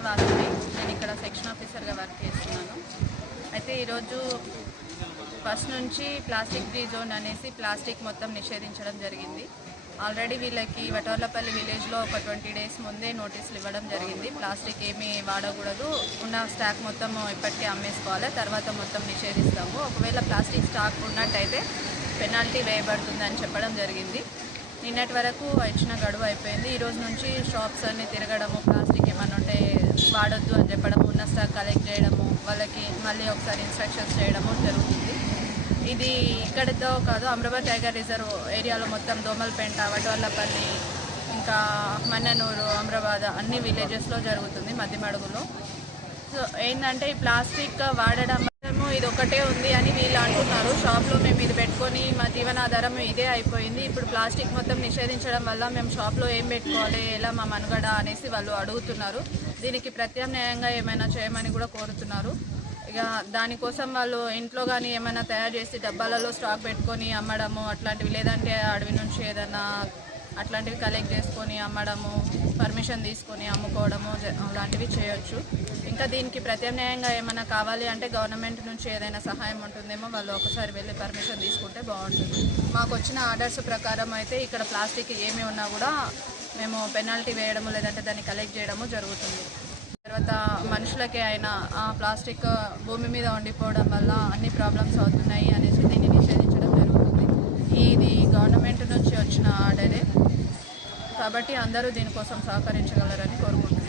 పేరు వాసవి. నేను ఇక్కడ సెక్షన్ ఆఫీసర్గా వర్క్ చేస్తున్నాను. అయితే ఈరోజు ఫస్ట్ నుంచి ప్లాస్టిక్ ఫ్రీ జోన్ అనేసి ప్లాస్టిక్ మొత్తం నిషేధించడం జరిగింది. ఆల్రెడీ వీళ్ళకి వటవర్లపల్లి విలేజ్లో ఒక 20 days ముందే నోటీసులు ఇవ్వడం జరిగింది. ప్లాస్టిక్ ఏమీ వాడకూడదు, ఉన్న స్టాక్ మొత్తం ఇప్పటికే అమ్మేసుకోవాలి, తర్వాత మొత్తం నిషేధిస్తాము, ఒకవేళ ప్లాస్టిక్ స్టాక్ ఉన్నట్టయితే పెనాల్టీ వేయబడుతుందని చెప్పడం జరిగింది. నిన్నటి వరకు ఇచ్చిన గడువు అయిపోయింది. ఈరోజు నుంచి షాప్స్ అన్ని తిరగడము, ప్లాస్టిక్ ఏమన్నా ఉంటే వాడొద్దు అని చెప్పడము, ఉన్న స్టాక్ కలెక్ట్ చేయడము, వాళ్ళకి మళ్ళీ ఒకసారి ఇన్స్ట్రక్షన్స్ చేయడము జరుగుతుంది. ఇది ఇక్కడితో కాదు, అమరాబాద్ టైగర్ రిజర్వ్ ఏరియాలో మొత్తం దోమలపేంట, వటవర్లపల్లి, ఇంకా మన్ననూరు, అమరాబాద్ అన్ని విలేజెస్లో జరుగుతుంది, మధ్యమడుగులో. సో ఏంటంటే ఈ ప్లాస్టిక్ వాడడం ఇది ఒకటే ఉంది అని వీళ్ళు అంటున్నారు. షాప్లో మేము ఇది పెట్టుకొని మా జీవనాధారం ఇదే అయిపోయింది. ఇప్పుడు ప్లాస్టిక్ మొత్తం నిషేధించడం వల్ల మేము షాప్లో ఏం పెట్టుకోవాలి, ఎలా మా మనుగడ అనేసి వాళ్ళు అడుగుతున్నారు. దీనికి ప్రత్యామ్నాయంగా ఏమైనా చేయమని కూడా కోరుతున్నారు. ఇక దానికోసం వాళ్ళు ఇంట్లో కానీ ఏమైనా తయారు చేసి డబ్బాలలో స్టాక్ పెట్టుకొని అమ్మడము అట్లాంటివి, లేదంటే అడవి నుంచి ఏదైనా అట్లాంటివి కలెక్ట్ చేసుకొని అమ్మడము, పర్మిషన్ తీసుకొని అమ్ముకోవడము అలాంటివి చేయొచ్చు. ఇంకా దీనికి ప్రత్యామ్నాయంగా ఏమైనా కావాలి అంటే గవర్నమెంట్ నుంచి ఏదైనా సహాయం ఉంటుందేమో, వాళ్ళు ఒకసారి వెళ్ళి పర్మిషన్ తీసుకుంటే బాగుంటుంది. మాకు వచ్చిన ఆర్డర్స్ ప్రకారం అయితే ఇక్కడ ప్లాస్టిక్ ఏమి ఉన్నా కూడా మేము పెనాల్టీ వేయడము, లేదంటే దాన్ని కలెక్ట్ చేయడము జరుగుతుంది. తర్వాత మనుషులకే అయినా ఆ ప్లాస్టిక్ భూమి మీద ఉండిపోవడం వల్ల అన్ని ప్రాబ్లమ్స్ అవుతున్నాయి అనేసి దీన్ని నిషేధించడం జరుగుతుంది. ఇది గవర్నమెంట్ నుంచి వచ్చిన ఆర్డరే కాబట్టి అందరూ దీనికోసం సహకరించగలరని కోరుకుంటున్నాను.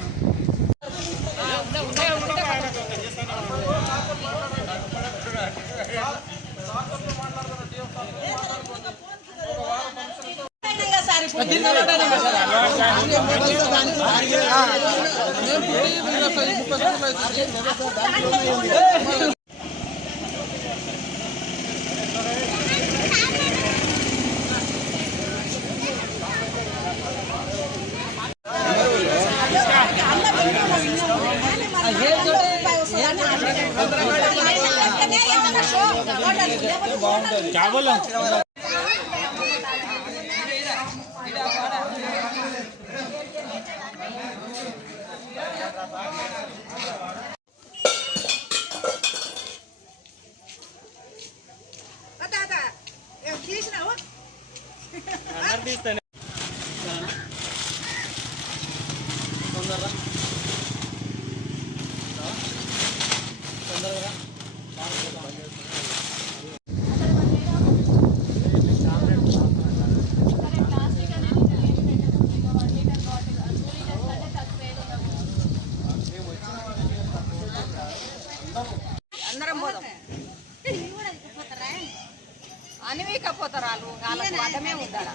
क्या बोला? అనివీకపోతారు వాళ్ళు, వాళ్ళకి వాటమే ఉండాలి.